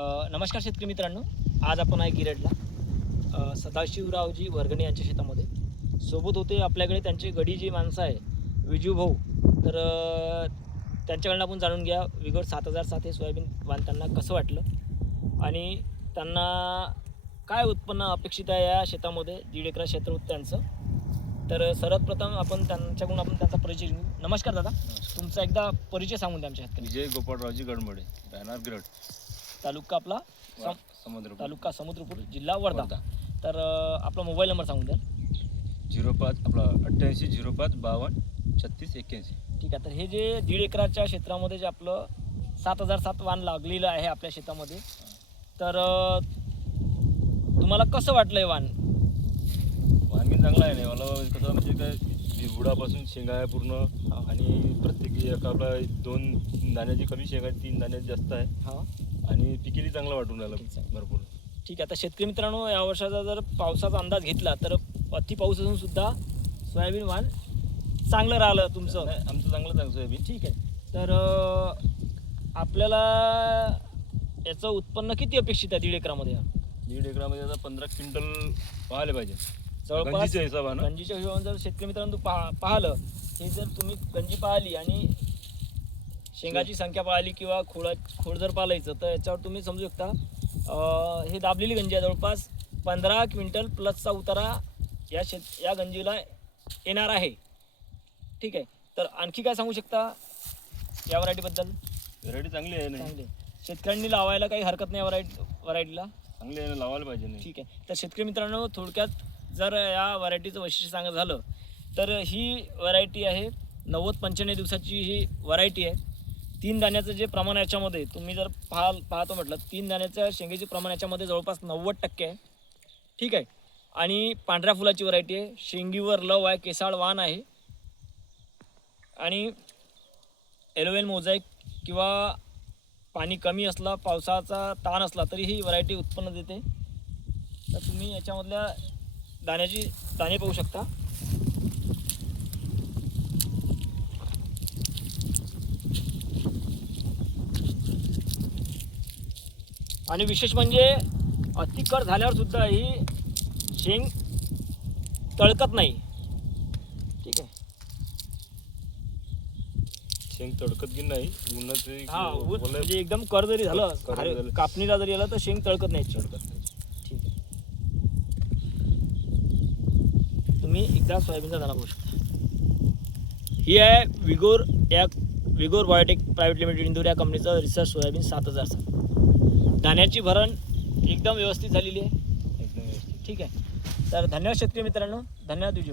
नमस्कार शेतकरी मित्रांनो, आज आपण आहे गिरडला सदाशिवरावजी वर्गणे यांच्या शेतामध्ये. सोबत होते आपल्याकडे त्यांचे गडी जी माणसं आहे विजू भाऊ. तर त्यांच्याकडनं आपण जाणून घ्या विगोर 7007 हे सोयाबीन बांधताना कसं वाटलं आणि त्यांना काय उत्पन्न अपेक्षित आहे या शेतामध्ये. 1.5 एकर क्षेत्र होतं त्यांचं. तर सर्वप्रथम आपण त्यांचा परिचय घेऊ. नमस्कार दादा, तुमचा एकदा परिचय सांगून द्या आमच्या शेतकरी. विजय गोपाळरावजी गडमडे, राहणार गिरड, तालुका आपला तालुका समुद्रपूर, जिल्हा वर्धा. तर आपला मोबाईल नंबर सांगून द्या. 05 आपला 88 05 52 36 81. ठीक आहे. तर हे जे 1.5 एकराच्या क्षेत्रामध्ये जे आपलं 7007 वाण लागलेलं आहे आपल्या शेतामध्ये, तर तुम्हाला कसं वाटलं हे वाण? वाणगी चांगला आहे. नाही मला कसं म्हणजे काय बुडापासून शेंगा आहे पूर्ण, आणि प्रत्येक एका आपला 2 दाण्याची कमी शेंगा, 3 दाण्याची जास्त आहे. हां, आणि पिकेली चांगला वाटून राहिला भरपूर. ठीक आहे. आता शेतकरी मित्रांनो, या वर्षाचा जर पावसाचा अंदाज घेतला तर अति पाऊस असून सुद्धा सोयाबीन वाण चांगलं राहिलं तुमचं. आमचं चांगलं सोयाबीन. ठीक आहे. तर आपल्याला याचं उत्पन्न किती अपेक्षित आहे 1.5 एकरामध्ये? 1.5 एकरामध्ये आता 15 क्विंटल पाहायला पाहिजे जवळपास गंजीच्या हिशोबानं. गंजीच्या हिशोबाने जर शेतकरी मित्रांनो पाहिलं, हे जर तुम्ही गंजी पाहिली आणि शेंगाची संख्या पाहिली किंवा खोड जर पाहायचं, तर याच्यावर तुम्ही समजू शकता हे दाबलेली गंजी आहे. जवळपास 15 क्विंटल प्लसचा उतारा या गंजीला येणार आहे. ठीक आहे. तर आणखी काय सांगू शकता या व्हरायटीबद्दल? व्हरायटी चांगली आहे. नाही चांगली शेतकऱ्यांनी लावायला काही हरकत नाही व्हरायटीला. चांगली आहे, लावायला पाहिजे. नाही ठीक आहे. तर शेतकरी मित्रांनो, थोडक्यात जर या व्हरायटीचं वैशिष्ट्य सांगायचं झालं तर ही व्हरायटी आहे 90-95 दिवसाची ही व्हरायटी आहे. 3 दाण्याचं जे प्रमाण याच्यामध्ये तुम्ही जर पाहतो म्हटलं, 3 दाण्याच्या शेंगेचे प्रमाण याच्यामध्ये जवळपास 90% आहे. ठीक आहे. आणि पांढऱ्या फुलाची व्हरायटी आहे. शेंगीवर लव आहे, केसाळ वाण आहे, आणि एलोवेल मोझॅक किंवा पाणी कमी असला, पावसाचा ताण असला तरी ही व्हरायटी उत्पन्न देते. तर तुम्ही याच्यामधल्या दाणे पाहू शकता. आणि विशेष म्हणजे अतिकर झाल्यावर सुद्धा ही शेंग तळकत नाही. ठीक आहे. शेंग तडकत की नाही उन्हाचे. म्हणजे एकदम कर जरी झालं, कापणीला जरी आलं तर शेंग तळकत नाही. तडकत नाही. ठीक आहे. तुम्ही एकदा सोयाबीनचा दाणा पाहू शकता. ही आहे विगोर बायोटेक प्रायव्हेट लिमिटेड इंदूर या कंपनीचं रिसर्च सोयाबीन 7007. दाण्याची भरण एकदम व्यवस्थित झालेली आहे. एकदम व्यवस्थित. ठीक आहे. तर धन्यवाद शेतकरी मित्रांनो. धन्यवाद विजय.